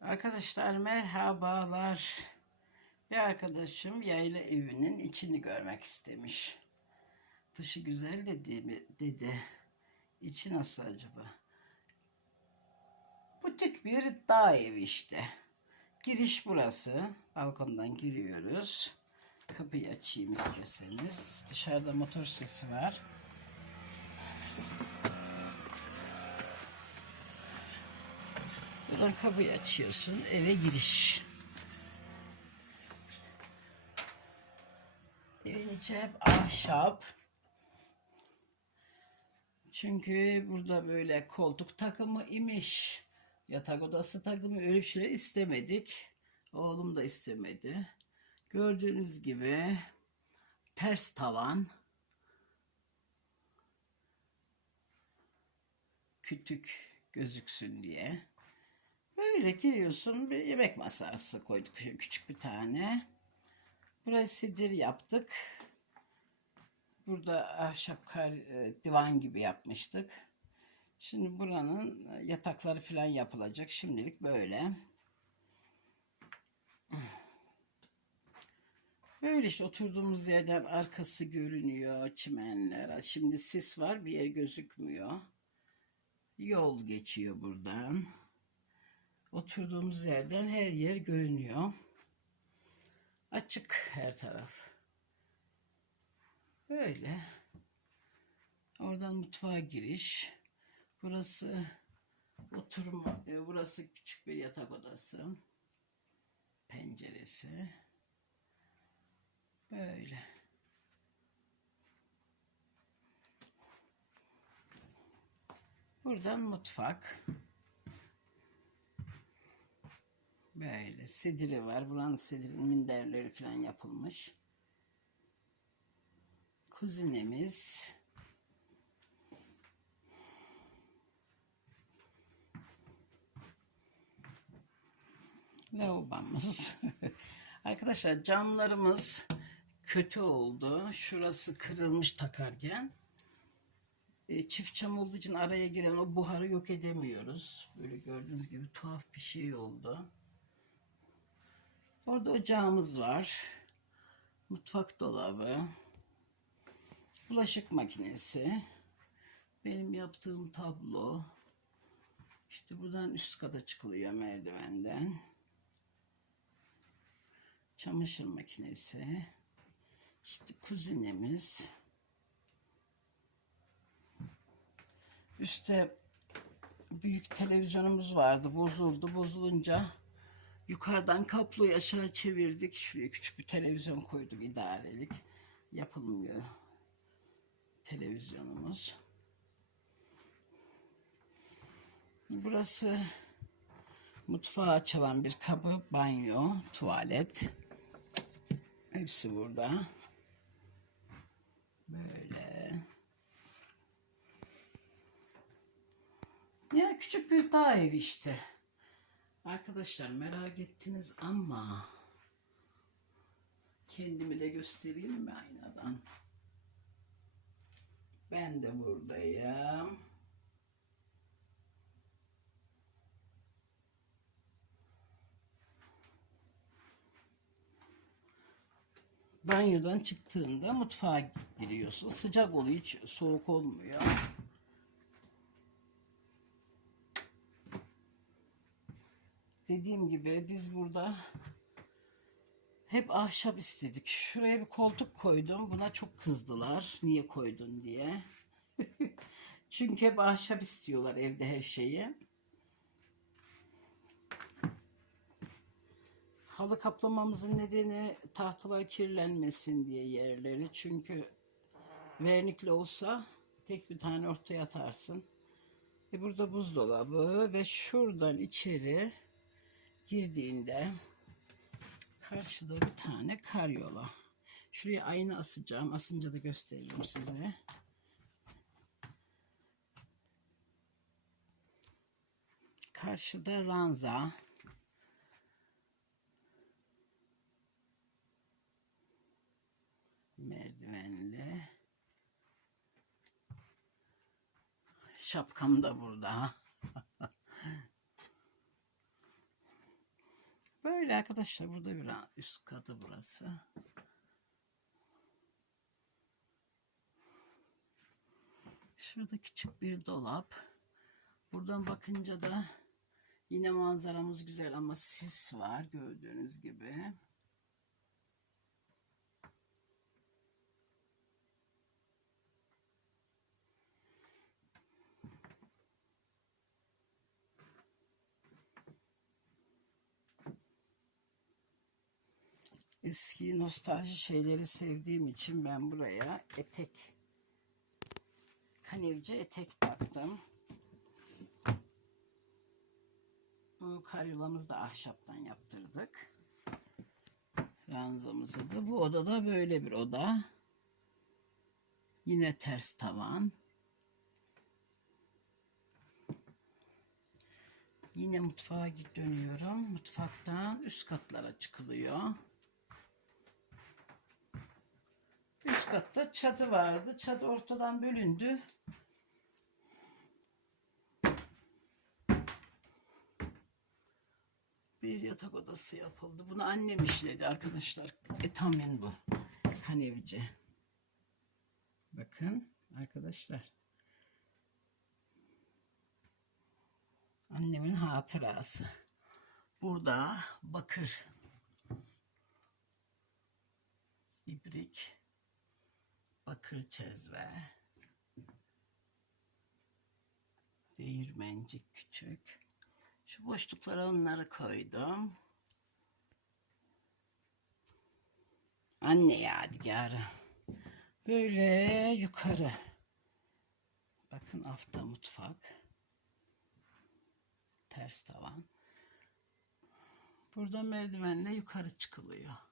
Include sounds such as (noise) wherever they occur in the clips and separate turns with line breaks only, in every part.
Arkadaşlar merhabalar. Bir arkadaşım yayla evinin içini görmek istemiş. Dışı güzel dedi, mi- dedi. İçi nasıl acaba? Butik bir dağ evi işte. Giriş burası. Balkondan giriyoruz. Kapıyı açayım isterseniz. Dışarıda motor sesi var. Buradan kapıyı açıyorsun. Eve giriş. Evin içi hep ahşap. Çünkü burada böyle koltuk takımı imiş. Yatak odası takımı öyle bir şey istemedik. Oğlum da istemedi. Gördüğünüz gibi ters tavan. Kütük gözüksün diye. Böyle giriyorsun bir yemek masası koyduk küçük bir tane. Burayı sedir yaptık. Burada ahşap kar, e, divan gibi yapmıştık. Şimdi buranın yatakları falan yapılacak. Şimdilik böyle. Böyle işte oturduğumuz yerden arkası görünüyor çimenler. Şimdi sis var bir yer gözükmüyor. Yol geçiyor buradan. Oturduğumuz yerden her yer görünüyor. Açık her taraf. Böyle. Oradan mutfağa giriş. Burası oturma, e, burası küçük bir yatak odası. Penceresi. Böyle. Buradan mutfak. Böyle sediri var. Buranın sedirin minderleri falan yapılmış. Kuzinemiz. Lavabomuz. (laughs) Arkadaşlar camlarımız kötü oldu. Şurası kırılmış takarken. E, çift cam olduğu için araya giren o buharı yok edemiyoruz. Böyle gördüğünüz gibi tuhaf bir şey oldu. Orada ocağımız var. Mutfak dolabı. Bulaşık makinesi. Benim yaptığım tablo. İşte buradan üst kata çıkılıyor merdivenden. Çamaşır makinesi. İşte kuzinemiz. Üste büyük televizyonumuz vardı. Bozuldu. Bozulunca yukarıdan kabloyu aşağı çevirdik. Şuraya küçük bir televizyon koyduk. idarelik. Yapılmıyor televizyonumuz. Burası mutfağa açılan bir kapı, banyo, tuvalet. Hepsi burada. Böyle. Ya küçük bir dağ evi işte. Arkadaşlar merak ettiniz ama kendimi de göstereyim mi aynadan? Ben de buradayım. Banyodan çıktığında mutfağa giriyorsun. Sıcak oluyor, hiç soğuk olmuyor. Dediğim gibi biz burada hep ahşap istedik. Şuraya bir koltuk koydum. Buna çok kızdılar. Niye koydun diye. (laughs) Çünkü hep ahşap istiyorlar evde her şeyi. Halı kaplamamızın nedeni tahtalar kirlenmesin diye yerleri. Çünkü vernikli olsa tek bir tane ortaya atarsın. E burada buzdolabı ve şuradan içeri girdiğinde karşıda bir tane karyola. Şuraya ayna asacağım. Asınca da gösteririm size. Karşıda ranza. Merdivenli. Şapkam da burada. Böyle arkadaşlar burada bir üst katı burası. Şurada küçük bir dolap. Buradan bakınca da yine manzaramız güzel ama sis var gördüğünüz gibi. Eski nostalji şeyleri sevdiğim için ben buraya etek kanevce etek taktım. Bu karyolamızı da ahşaptan yaptırdık. Ranzamızı da. Bu odada böyle bir oda. Yine ters tavan. Yine mutfağa dönüyorum. Mutfaktan üst katlara çıkılıyor. Üst katta çatı vardı. Çatı ortadan bölündü. Bir yatak odası yapıldı. Bunu annem işledi arkadaşlar. Etamin bu. Kanevci. Bakın arkadaşlar. Annemin hatırası. Burada bakır. ibrik bakır çezve, değirmencik küçük. Şu boşluklara onları koydum. Anne yadigarı. Böyle yukarı. Bakın altta mutfak. Ters tavan. Burada merdivenle yukarı çıkılıyor.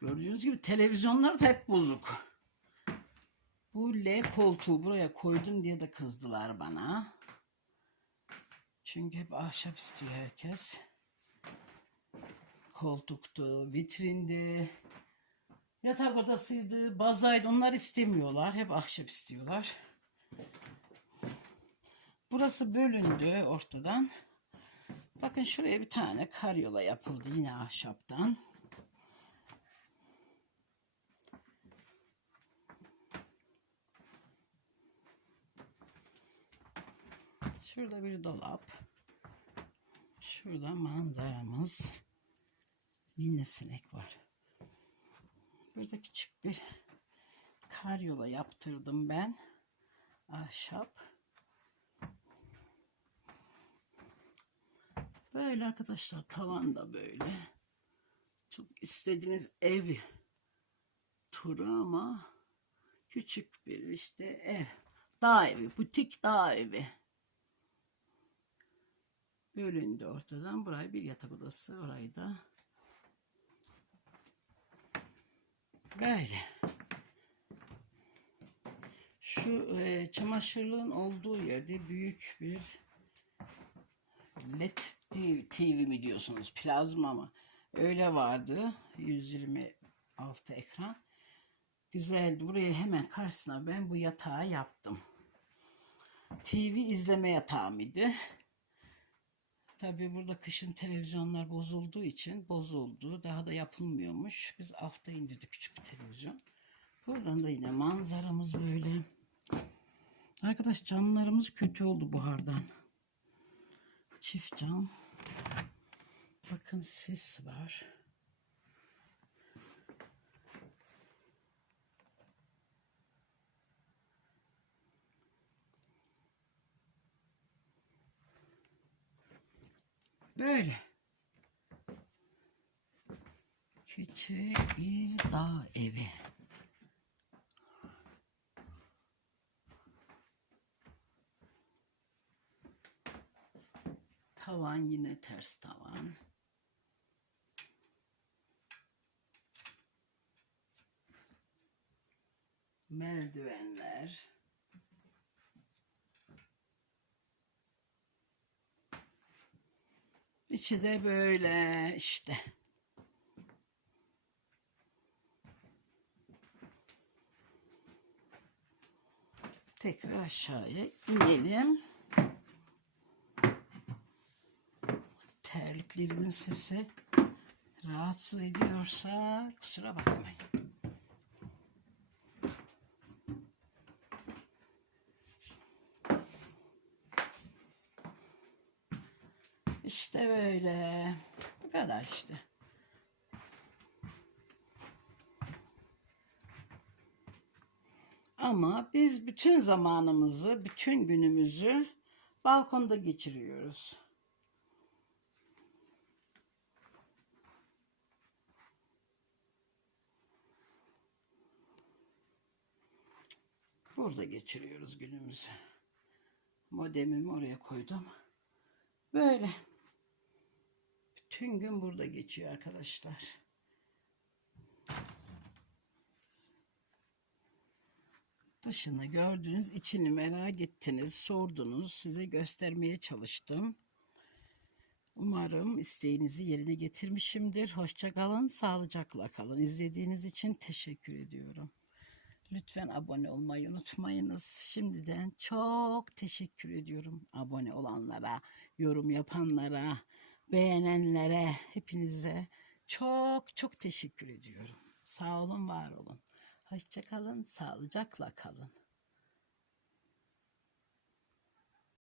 Gördüğünüz gibi televizyonlar da hep bozuk. Bu L koltuğu buraya koydum diye de kızdılar bana. Çünkü hep ahşap istiyor herkes. Koltuktu, vitrindi, yatak odasıydı, bazaydı. Onlar istemiyorlar. Hep ahşap istiyorlar. Burası bölündü ortadan. Bakın şuraya bir tane karyola yapıldı yine ahşaptan. Şurada bir dolap. Şurada manzaramız. Yine sinek var. Burada küçük bir karyola yaptırdım ben. Ahşap. Böyle arkadaşlar tavan da böyle. Çok istediğiniz ev turu ama küçük bir işte ev. Dağ evi, butik dağ evi bölündü ortadan. Buraya bir yatak odası. Orayı da böyle. Şu e, çamaşırlığın olduğu yerde büyük bir LED TV mi diyorsunuz? Plazma mı? Öyle vardı. 126 ekran. Güzeldi. Buraya hemen karşısına ben bu yatağı yaptım. TV izleme yatağı mıydı? Tabii burada kışın televizyonlar bozulduğu için bozuldu. Daha da yapılmıyormuş. Biz hafta indirdik küçük bir televizyon. Buradan da yine manzaramız böyle. Arkadaş camlarımız kötü oldu buhardan. Çift cam. Bakın sis var. Böyle. Küçük bir dağ evi. Tavan yine ters tavan. Merdivenler. İçi de böyle işte. Tekrar aşağıya inelim. Terliklerimin sesi rahatsız ediyorsa kusura bakmayın. İşte böyle. Kadar işte. Ama biz bütün zamanımızı, bütün günümüzü balkonda geçiriyoruz. Burada geçiriyoruz günümüzü. Modemimi oraya koydum. Böyle. Bütün gün burada geçiyor arkadaşlar. Dışını gördünüz, içini merak ettiniz, sordunuz, size göstermeye çalıştım. Umarım isteğinizi yerine getirmişimdir. Hoşça kalın, sağlıcakla kalın. İzlediğiniz için teşekkür ediyorum. Lütfen abone olmayı unutmayınız. Şimdiden çok teşekkür ediyorum abone olanlara, yorum yapanlara, beğenenlere, hepinize çok çok teşekkür ediyorum. Sağ olun, var olun. Hoşça kalın, sağlıcakla kalın.